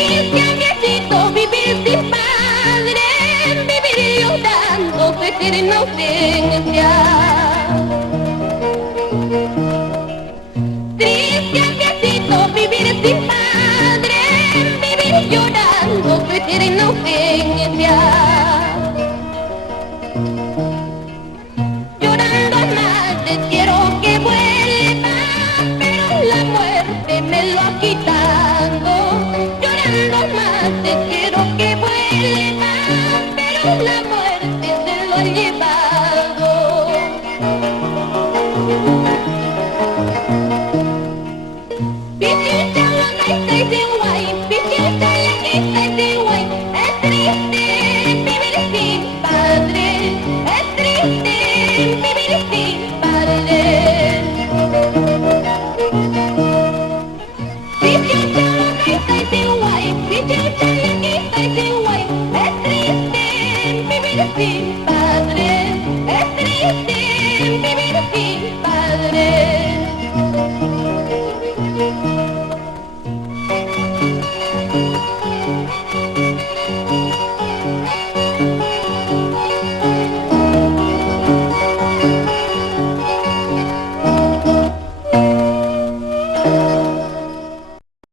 Triste, viejito, vivir sin padre, vivir llorando, crecer en ausencia. Triste, viejito, vivir sin padre, vivir llorando, crecer en ausencia. Llorando madre, quiero que vuelva, pero la muerte me lo ha quitado. Llorando madre, quiero que vuelva, pero la muerte se lo ha llevado. Visita la gaita y de guay, visita la gaita y de guay. Es triste vivir sin padre, es triste vivir sin padre. Visita la gaita y de guay, visita la gaita y de